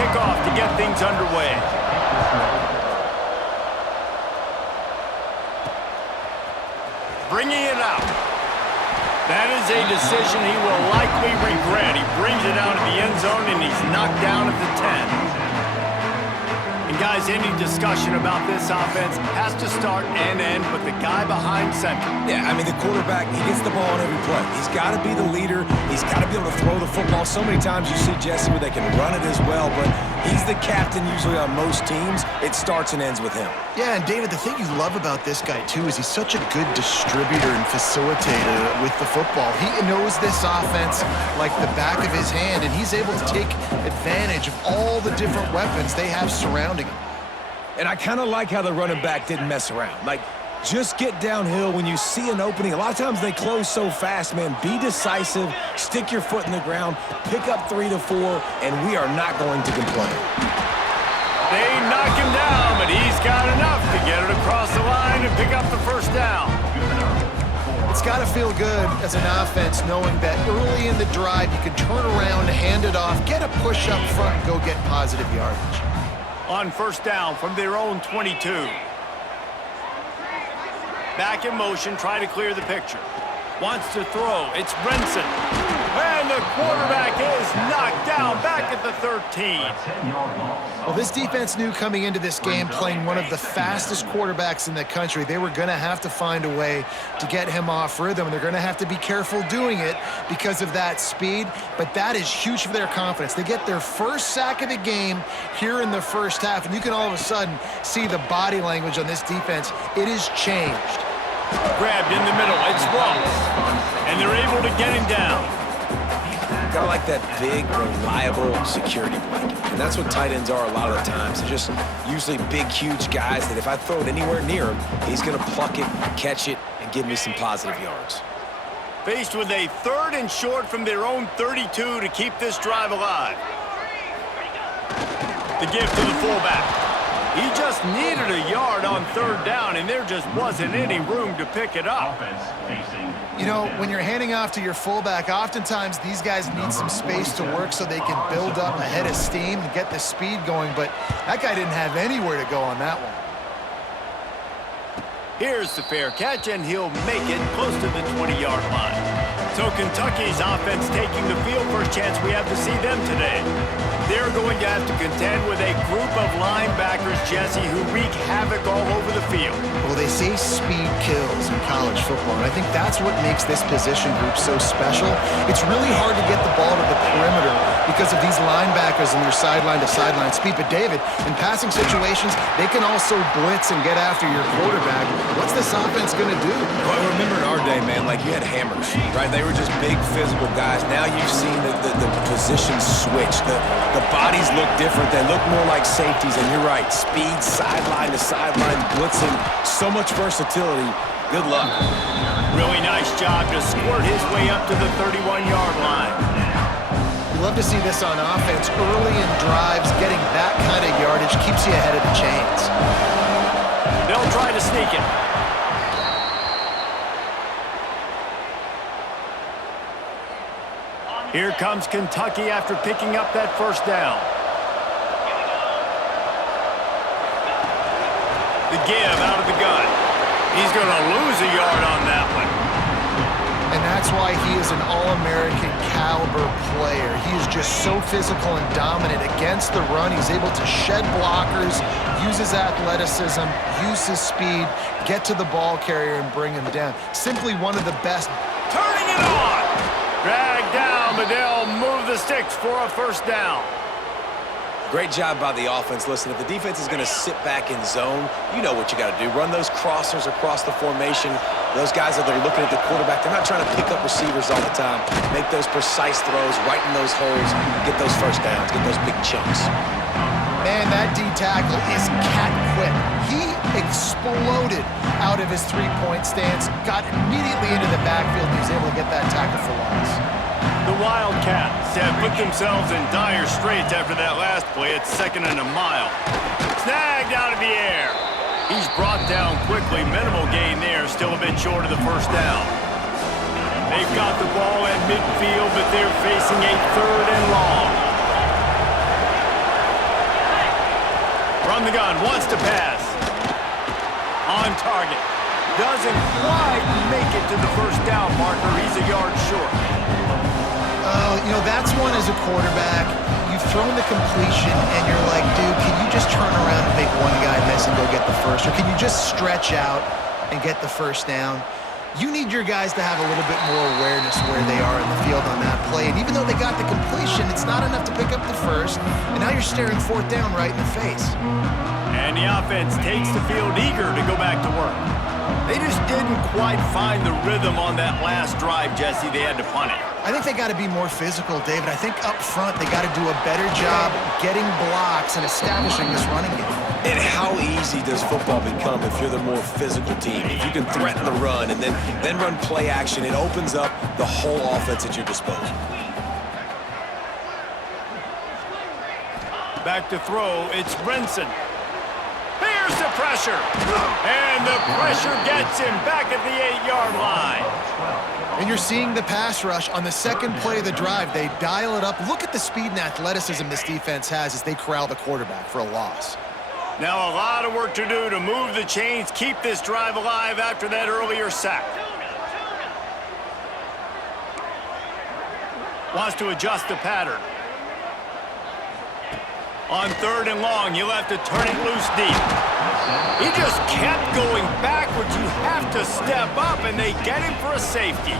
kickoff to get things underway. Bringing it out. That is a decision he will likely regret. He brings it out of the end zone, and he's knocked down at the 10. And guys, any discussion about this offense has to start and end with the guy behind center. Yeah, I mean, the quarterback, he gets the ball on every play. He's got to be the leader. He's got to be able to throw the football. So many times you see Jesse where they can run it as well, but he's the captain usually on most teams. It starts and ends with him. Yeah, and David, the thing you love about this guy, too, is he's such a good distributor and facilitator with the football. He knows this offense like the back of his hand, and he's able to take advantage of all the different weapons they have surrounding him. And I kind of like how the running back didn't mess around. Like, just get downhill when you see an opening. A lot of times they close so fast, man. Be decisive, stick your foot in the ground, pick up 3 to 4, and we are not going to complain. They knock him down, but he's got enough to get it across the line and pick up the first down. It's got to feel good as an offense knowing that early in the drive you can turn around, hand it off, get a push up front, and go get positive yardage. On first down from their own 22. Back in motion, try to clear the picture. Wants to throw. It's Brinson. And the quarterback is knocked down back at the 13. Well, this defense knew coming into this game, playing one of the fastest quarterbacks in the country, they were going to have to find a way to get him off rhythm. They're going to have to be careful doing it because of that speed, but that is huge for their confidence. They get their first sack of the game here in the first half, and you can all of a sudden see the body language on this defense. It is changed. Grabbed in the middle. It's Ross. And they're able to get him down. Kind of like that big, reliable security blanket. And that's what tight ends are a lot of the times. They're just usually big, huge guys that if I throw it anywhere near him, he's going to pluck it, catch it, and give me some positive yards. Faced with a 3rd and short from their own 32 to keep this drive alive. The give to the fullback. He just needed a yard on 3rd down, and there just wasn't any room to pick it up. You know, when you're handing off to your fullback, oftentimes these guys need some space to work so they can build up a head of steam and get the speed going, but that guy didn't have anywhere to go on that one. Here's the fair catch, and he'll make it close to the 20-yard line. So Kentucky's offense taking the field. First chance we have to see them today. They're going to have to contend with a group of linebackers, Jesse, who wreak havoc all over the field. Well, they say speed kills in college football, and I think that's what makes this position group so special. It's really hard to get the ball to the perimeter because of these linebackers and their sideline-to-sideline speed. But, David, in passing situations, they can also blitz and get after your quarterback. What's this offense going to do? Well, I remember in our day, man, like you had hammers, right? They were just big physical guys. Now you've seen the positions switch. The bodies look different. They look more like safeties, and you're right. Speed, sideline to sideline, blitzing, so much versatility. Good luck. Really nice job to squirt his way up to the 31-yard line. You love to see this on offense. Early in drives, getting that kind of yardage keeps you ahead of the chains. They'll try to sneak it. Here comes Kentucky after picking up that first down. The give out of the gun. He's going to lose a yard on that one. And that's why he is an All-American caliber player. He is just so physical and dominant against the run. He's able to shed blockers, use his athleticism, use his speed, get to the ball carrier and bring him down. Simply one of the best. Turning it on. Dragged down, but they'll move the sticks for a first down. Great job by the offense. Listen, if the defense is going to sit back in zone, you know what you got to do. Run those crossers across the formation. Those guys that are looking at the quarterback, they're not trying to pick up receivers all the time. Make those precise throws, right in those holes, get those first downs, get those big chunks. Man, that D-tackle is cat quick. He exploded out of his three-point stance, got immediately into the backfield, and he was able to get that tackle for loss. The Wildcats have put themselves in dire straits after that last play. It's 2nd and a mile. Snagged out of the air. He's brought down quickly. Minimal gain there. Still a bit short of the first down. They've got the ball at midfield, but they're facing a 3rd and long. From the gun, wants to pass. On target. Doesn't quite make it to the first down marker. He's a yard short. You know, that's one as a quarterback. You've thrown the completion, and you're like, dude, can you just turn around and make one guy miss and go get the first? Or can you just stretch out and get the first down? You need your guys to have a little bit more awareness where they are in the field on that play. And even though they got the completion, it's not enough to pick up the first. And now you're staring fourth down right in the face. And the offense takes the field eager to go back to work. They just didn't quite find the rhythm on that last drive, Jesse. They had to punt it. I think they got to be more physical, David. I think up front they got to do a better job getting blocks and establishing this running game. And how easy does football become if you're the more physical team? If you can threaten the run and then run play action, it opens up the whole offense at your disposal. Back to throw, it's Brinson. Here's the pressure. And the pressure gets him back at the 8-yard line. And you're seeing the pass rush on the second play of the drive. They dial it up. Look at the speed and athleticism this defense has as they corral the quarterback for a loss. Now a lot of work to do to move the chains, keep this drive alive after that earlier sack. Wants to adjust the pattern. On 3rd and long, you'll have to turn it loose deep. He just kept going backwards. You have to step up, and they get him for a safety.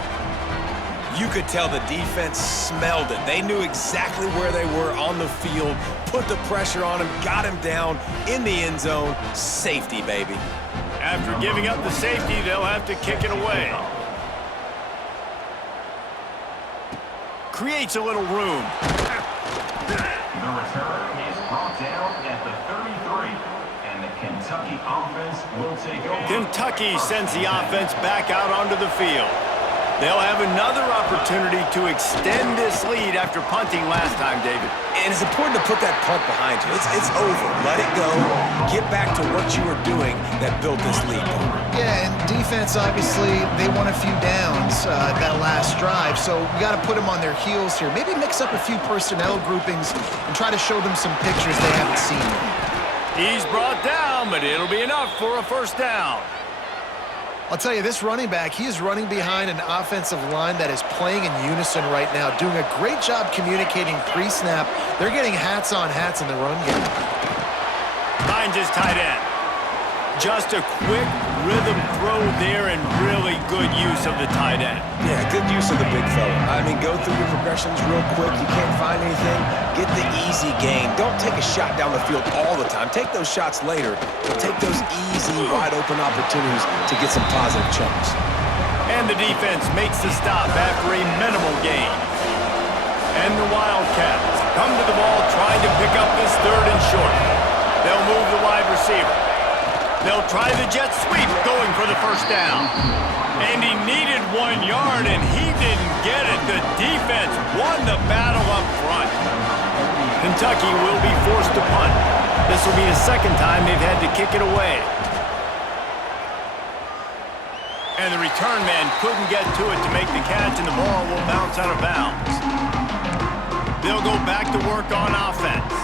You could tell the defense smelled it. They knew exactly where they were on the field, put the pressure on him, got him down in the end zone. Safety, baby. After giving up the safety, they'll have to kick it away. Creates a little room. The return is brought down at the 33, and the Kentucky offense will take over. Kentucky sends the offense back out onto the field. They'll have another opportunity to extend this lead after punting last time, David. And it's important to put that punt behind you. It's over. Let it go. Get back to what you were doing that built this lead. Yeah, and defense, obviously, they won a few downs that last drive, so you got to put them on their heels here. Maybe mix up a few personnel groupings and try to show them some pictures they haven't seen yet. He's brought down, but it'll be enough for a first down. I'll tell you, this running back, he is running behind an offensive line that is playing in unison right now, doing a great job communicating pre-snap. They're getting hats on hats in the run game. Finds his tight end. Just a quick rhythm throw there and really good use of the tight end. Yeah, good use of the big fella. I mean, go through your progressions real quick. You can't find anything. Get the easy gain. Don't take a shot down the field all the time. Take those shots later, but take those easy, wide-open opportunities to get some positive chunks. And the defense makes the stop after a minimal gain. And the Wildcats come to the ball trying to pick up this 3rd and short. They'll move the wide receiver. They'll try the jet sweep going for the first down. And he needed 1 yard, and he didn't get it. The defense won the battle up front. Kentucky will be forced to punt. This will be the second time they've had to kick it away. And the return man couldn't get to it to make the catch, and the ball will bounce out of bounds. They'll go back to work on offense.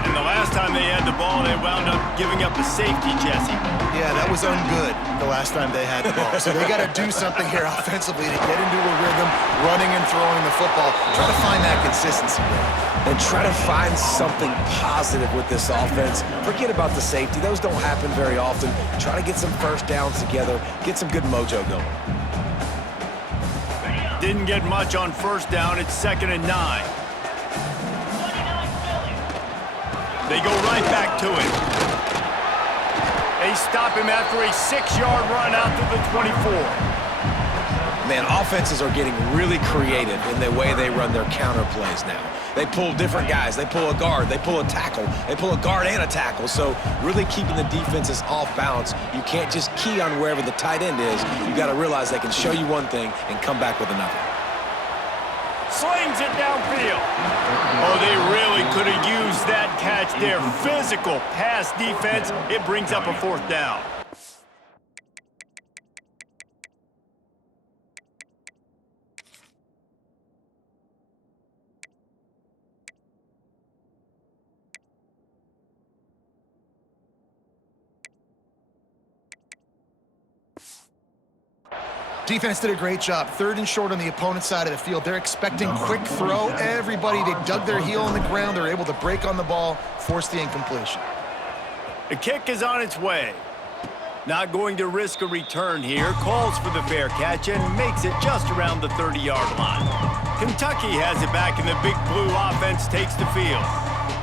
And the last time they had the ball, they wound up giving up a safety, Jesse. Yeah, that was ungood the last time they had the ball. So they got to do something here offensively to get into a rhythm, running and throwing the football. Try to find that consistency there. And try to find something positive with this offense. Forget about the safety. Those don't happen very often. Try to get some first downs together. Get some good mojo going. Didn't get much on first down. It's 2nd and 9. They go right back to him. They stop him after a 6-yard run out to the 24. Man, offenses are getting really creative in the way they run their counter plays now. They pull different guys. They pull a guard. They pull a tackle. They pull a guard and a tackle. So really keeping the defenses off balance. You can't just key on wherever the tight end is. You got to realize they can show you one thing and come back with another. Slings it downfield. Oh, they really could have used that catch there. Physical pass defense. It brings up a 4th down. Defense did a great job. 3rd and short on the opponent's side of the field. They're expecting quick throw. Everybody, they dug their heel on the ground. They're able to break on the ball, force the incompletion. The kick is on its way. Not going to risk a return here. Calls for the fair catch and makes it just around the 30-yard line. Kentucky has it back, and the Big Blue offense takes the field.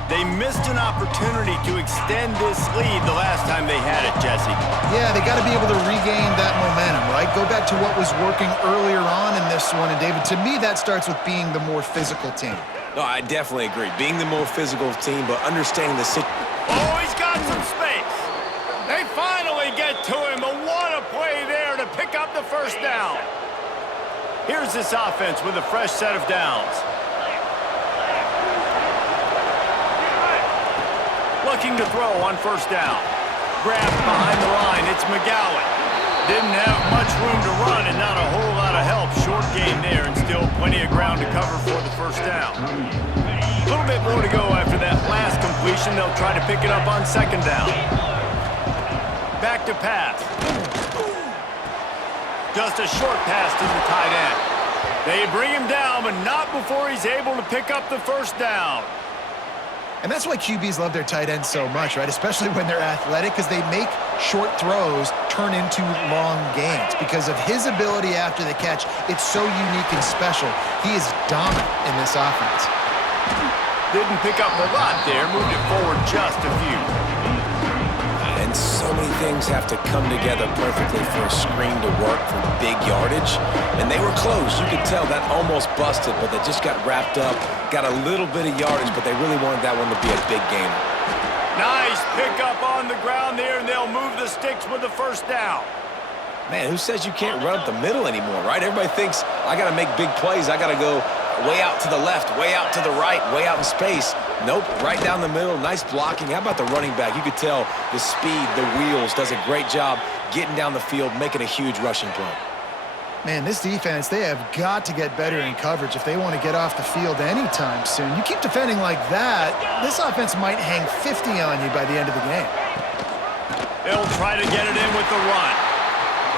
They missed an opportunity to extend this lead the last time they had it, Jesse. Yeah, they got to be able to regain that momentum, right? Go back to what was working earlier on in this one. And, David, to me, that starts with being the more physical team. No, I definitely agree. Being the more physical team, but understanding the situation. Oh, he's got some space. They finally get to him. But what a play there to pick up the first down. Here's this offense with a fresh set of downs. Looking to throw on first down. Grabbed behind the line. It's McGowan. Didn't have much room to run and not a whole lot of help. Short game there and still plenty of ground to cover for the first down. A little bit more to go after that last completion. They'll try to pick it up on second down. Back to pass. Just a short pass to the tight end. They bring him down, but not before he's able to pick up the first down. And that's why QBs love their tight ends so much, right? Especially when they're athletic, because they make short throws turn into long gains. Because of his ability after the catch, it's so unique and special. He is dominant in this offense. Didn't pick up a lot there, moved it forward just a few. And so many things have to come together perfectly for a screen to work for big yardage. And they were close. You could tell that almost busted, but they just got wrapped up, got a little bit of yardage, but they really wanted that one to be a big gainer. Nice pickup on the ground there, and they'll move the sticks with the first down. Man, who says you can't run up the middle anymore, right? Everybody thinks, I got to make big plays. I got to go way out to the left, way out to the right, way out in space. Nope, right down the middle, nice blocking. How about the running back? You could tell the speed, the wheels, does a great job getting down the field, making a huge rushing play. Man, this defense, they have got to get better in coverage if they want to get off the field anytime soon. You keep defending like that, this offense might hang 50 on you by the end of the game. They'll try to get it in with the run.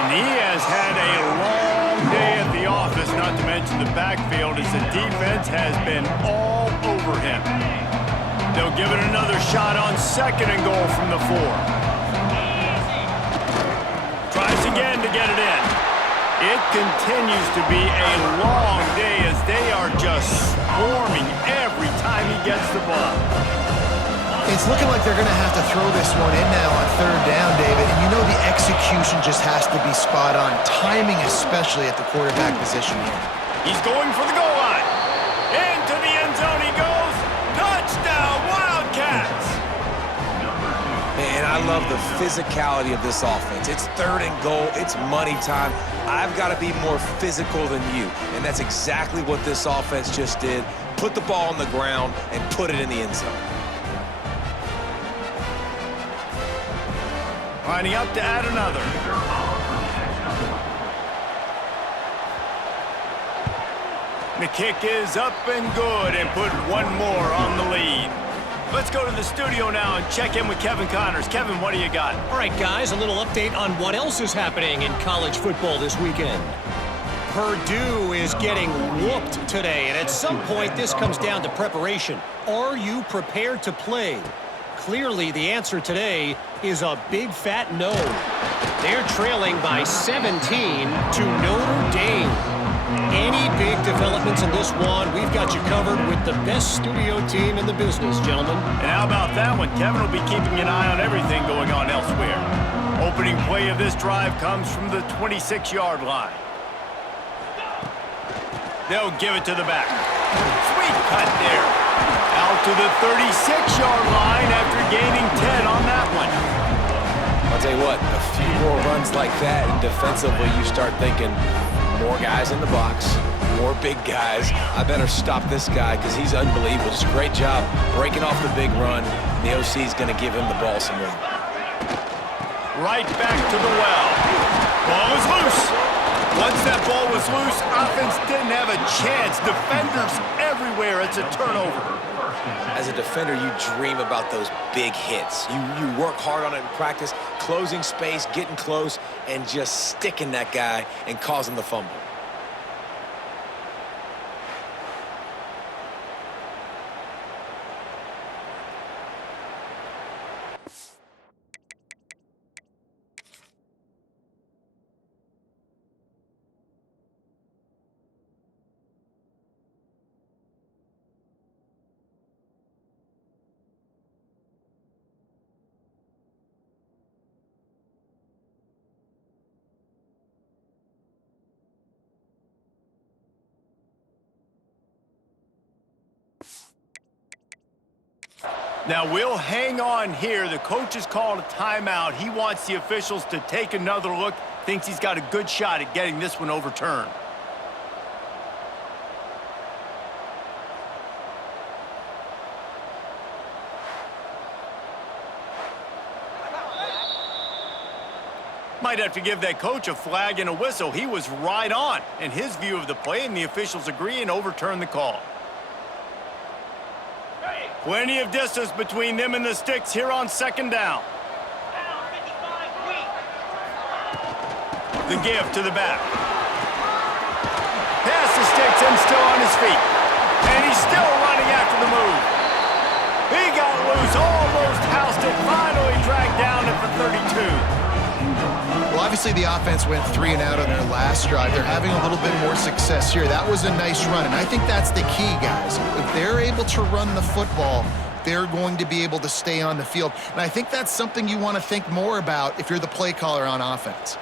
And he has had a long day at the office, not to mention the backfield, as the defense has been all over him. They'll give it another shot on second and goal from the 4. Tries again to get it in. It continues to be a long day as they are just swarming every time he gets the ball. It's looking like they're going to have to throw this one in now on third down, David. And you know the execution just has to be spot on. Timing especially at the quarterback position here. He's going for the goal line. Into the end zone he goes. Touchdown, Wildcats! Man, I love the physicality of this offense. It's third and goal. It's money time. I've got to be more physical than you. And that's exactly what this offense just did. Put the ball on the ground and put it in the end zone. Lining up to add another. The kick is up and good and put one more on the lead. Let's go to the studio now and check in with Kevin Connors. Kevin, what do you got? All right, guys, a little update on what else is happening in college football this weekend. Purdue is getting whooped today, and at some point this comes down to preparation. Are you prepared to play? Clearly, the answer today is a big fat no. They're trailing by 17 to Notre Dame. Any big developments in this one, we've got you covered with the best studio team in the business, gentlemen. And how about that one? Kevin will be keeping an eye on everything going on elsewhere. Opening play of this drive comes from the 26-yard line. They'll give it to the back. Sweet cut there. Out to the 36-yard line after gaining 10 on that one. I'll tell you what, a few more runs like that, and defensively you start thinking, more guys in the box, more big guys. I better stop this guy because he's unbelievable. Just a great job breaking off the big run. And the OC is going to give him the ball some room. Right back to the well. Ball is loose. Once that ball was loose. Offense didn't have a chance. Defenders everywhere. It's a turnover. As a defender, you dream about those big hits. You work hard on it in practice, closing space, getting close, and just sticking that guy and causing the fumble. Now, we'll hang on here. The coach has called a timeout. He wants the officials to take another look. Thinks he's got a good shot at getting this one overturned. Might have to give that coach a flag and a whistle. He was right on in his view of the play, and the officials agree and overturn the call. Plenty of distance between them and the sticks here on second down. The give to the back. Past the sticks and still on his feet. And he's still running after the move. He got loose, almost housed it, finally dragged down at the 32. Well, obviously the offense went 3 and out on their last drive. They're having a little bit more success here. That was a nice run, and I think that's the key, guys. If they're able to run the football, they're going to be able to stay on the field. And I think that's something you want to think more about if you're the play caller on offense.